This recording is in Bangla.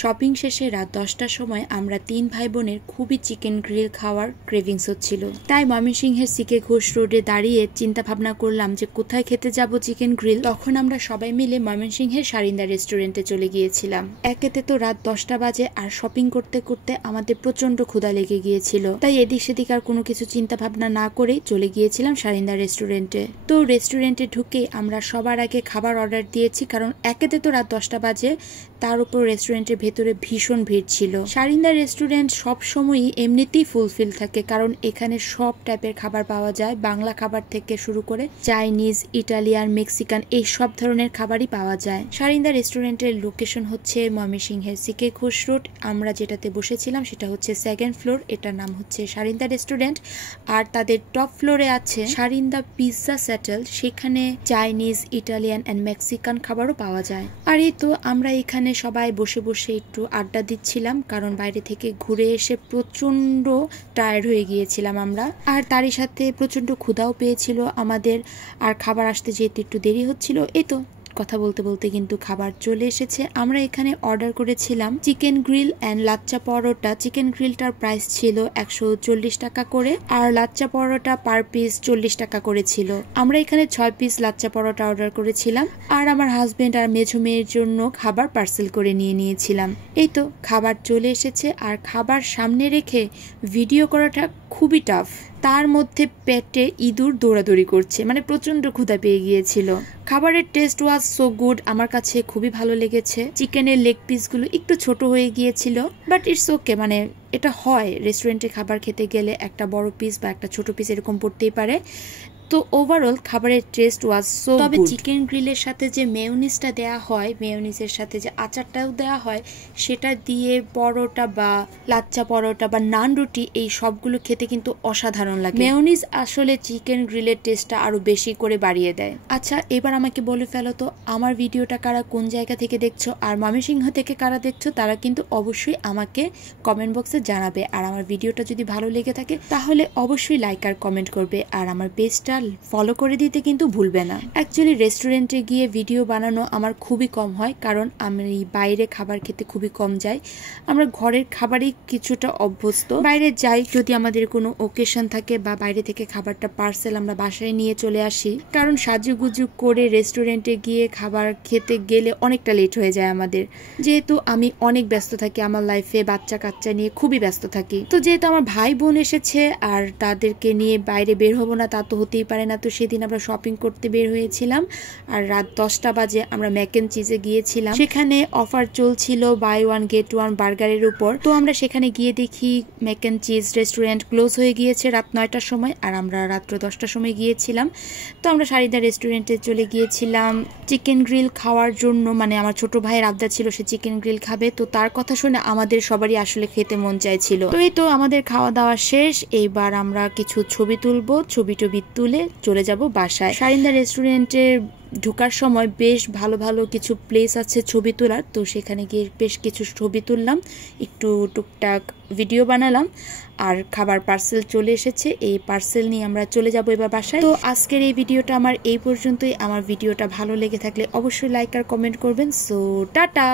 শপিং শেষে রাত 10টার সময় আমরা 3 ভাই বোনের খুবই চিকেন গ্রিল খাওয়ার ক্রেভিংস হচ্ছিল। তাই ময়মনসিংহের সিকে ঘোষ রোডে দাঁড়িয়ে চিন্তা ভাবনা করলাম যে কোথায় খেতে যাব চিকেন গ্রিল। তখন আমরা সবাই মিলে ময়মনসিংহের সারিন্দা রেস্টুরেন্টে চলে গিয়েছিলাম। একেতে তো রাত 10টা বাজে, আর শপিং করতে করতে আমাদের প্রচন্ড ক্ষুধা লেগে গিয়েছিল। তাই এদিক সেদিক আর কোনো কিছু চিন্তা ভাবনা না করেই চলে গিয়েছিলাম সারিন্দা রেস্টুরেন্টে। তো রেস্টুরেন্টে ঢুকে আমরা সবার আগে খাবার অর্ডার দিয়েছি, কারণ একেতে তো রাত 10টা বাজে, তার উপর রেস্টুরেন্টের ভেতরে ভীষণ ভিড় ছিল। সারিন্দা রেস্টুরেন্ট সব সময়ই এমনিতেই ফুলফিল থাকে, কারণ এখানে সব টাইপের খাবার পাওয়া যায়। বাংলা খাবার থেকে শুরু করে চাইনিজ, ইটালিয়ান, মেক্সিকান এই সব ধরনের খাবারই পাওয়া যায়। সারিন্দা রেস্টুরেন্টের লোকেশন হচ্ছে ময়মনসিংহের সিকে ঘোষ রোড। আমরা যেটাতে বসেছিলাম সেটা হচ্ছে 2nd ফ্লোর। এটার নাম হচ্ছে সারিন্দা রেস্টুরেন্ট। আর তাদের টপ ফ্লোরে আছে সারিন্দা পিৎজা সেটেল, সেখানে চাইনিজ, ইটালিয়ান এন্ড মেক্সিকান খাবারও পাওয়া যায়। আর এই তো আমরা এখানে সবাই বসে বসে একটু আড্ডা দিচ্ছিলাম, কারণ বাইরে থেকে ঘুরে এসে প্রচন্ড টায়ার্ড হয়ে গিয়েছিলাম আমরা। আর তারই সাথে প্রচন্ড ক্ষুধাও পেয়েছিল আমাদের, আর খাবার আসতে যেহেতু একটু দেরি হচ্ছিল। এই তো কথা বলতে বলতে কিন্তু খাবার চলে এসেছে। আমরা এখানে অর্ডার করেছিলাম chicken grill and lachha paratha. Chicken গ্রিলটার প্রাইস ছিল 140 টাকা করে, আর লাচ্চা পরোটা পার পিস 40 টাকা করে ছিল। আমরা এখানে 6 পিস লাচ্চা পরোটা অর্ডার করেছিলাম, আর আমার হাজবেন্ড আর মেঝো মেয়ের জন্য খাবার পার্সেল করে নিয়েছিলাম। এই তো খাবার চলে এসেছে, আর খাবার সামনে রেখে ভিডিও করাটা খুবই টাফ। তার মধ্যে পেটে ইঁদুর দৌড়াদৌড়ি করছে, মানে প্রচন্ড ক্ষুধা পেয়ে গিয়েছিল। খাবারের টেস্ট ওয়াজ সো গুড, আমার কাছে খুবই ভালো লেগেছে। চিকেনের লেগ পিসগুলো একটু ছোট হয়ে গিয়েছিল, বাট ইটস ওকে, মানে এটা হয় রেস্টুরেন্টে খাবার খেতে গেলে একটা বড় পিস বা একটা ছোট পিস এরকম পড়তেই পারে। তো ওভারঅল খাবারের টেস্ট ওয়াজ সো গুড। তবে চিকেন গ্রিলের সাথে যে মেয়োনিজটা দেয়া হয়, মেয়োনিজের সাথে যে আচারটাও দেওয়া হয়, সেটা দিয়ে পরোটা বা লাচ্চা পরোটা বা নান রুটি এই সবগুলো খেতে কিন্তু অসাধারণ লাগে। মেয়োনিজ আসলে চিকেন গ্রিলের টেস্টটা আরো বেশি করে বাড়িয়ে দেয়। আচ্ছা, এবার আমাকে বলে ফেলো তো আমার ভিডিওটা কারা কোন জায়গা থেকে দেখছো, আর ময়মনসিংহ থেকে কারা দেখছো তারা কিন্তু অবশ্যই আমাকে কমেন্ট বক্সে জানাবে। আর আমার ভিডিওটা যদি ভালো লেগে থাকে তাহলে অবশ্যই লাইক আর কমেন্ট করবে, আর আমার পেজটা ফলো করে দিতে কিন্তু ভুলবে না। অ্যাকচুয়ালি রেস্টুরেন্টে গিয়ে ভিডিও বানানো আমার খুবই কম হয়, কারণ আমি বাইরে খাবার খেতে খুবই কম যাই। আমরা ঘরের খাবারই কিছুটা অভ্যস্ত। বাইরে যাই যদি আমাদের কোনো ওকেশন থাকে, বা বাইরে থেকে খাবারটা পার্সেল আমরা বাসায় নিয়ে চলে আসি, কারণ সাজুগুজু করে রেস্টুরেন্টে গিয়ে খাবার খেতে গেলে অনেকটা লেট হয়ে যায় আমাদের। যেহেতু আমি অনেক ব্যস্ত থাকি আমার লাইফে, বাচ্চা কাচ্চা নিয়ে খুবই ব্যস্ত থাকি। তো যেহেতু আমার ভাই বোন এসেছে আর তাদেরকে নিয়ে বাইরে বের হবো না তা তো হতেই পারে না। তো সেদিন আমরা শপিং করতে বের হয়েছিলাম, আর রাত 10টা বাজে আমরা ম্যাক এন্ড চিজে গিয়েছিলাম। সেখানে অফার চলছিল বাই ওয়ান গেট ওয়ান বার্গারের উপর। তো আমরা সেখানে গিয়ে দেখি mac and cheese restaurant close হয়ে গিয়েছে রাত 9টার সময়, আর আমরা রাত্র 10টার সময় গিয়েছিলাম। তো আমরা সারিন্দা রেস্টুরেন্টে চলে গিয়েছিলাম চিকেন গ্রিল খাওয়ার জন্য। মানে আমার ছোট ভাইয়ের আবদার ছিল সে চিকেন গ্রিল খাবে, তো তার কথা শুনে আমাদের সবারই আসলে খেতে মন চাইছিল। তো এই তো আমাদের খাওয়া দাওয়া শেষ। এইবার আমরা কিছু ছবি তুলবো, ছবি টবি তুলে চলে যাব বাসায়। সারিন্দা রেস্টুরেন্টে ঢোকার সময় বেশ ভালো ভালো কিছু প্লেস আছে ছবি তোলার, তো সেখানে গিয়ে বেশ কিছু ছবি তুললাম, একটু টুকটাক ভিডিও বানালাম। আর খাবার পার্সেল চলে এসেছে, এই পার্সেল নিয়ে আমরা চলে যাব এবার বাসায়। তো আজকের এই ভিডিওটা আমার এই পর্যন্তই। আমার ভিডিওটা ভালো লেগে থাকলে অবশ্যই লাইক আর কমেন্ট করবেন। So tata.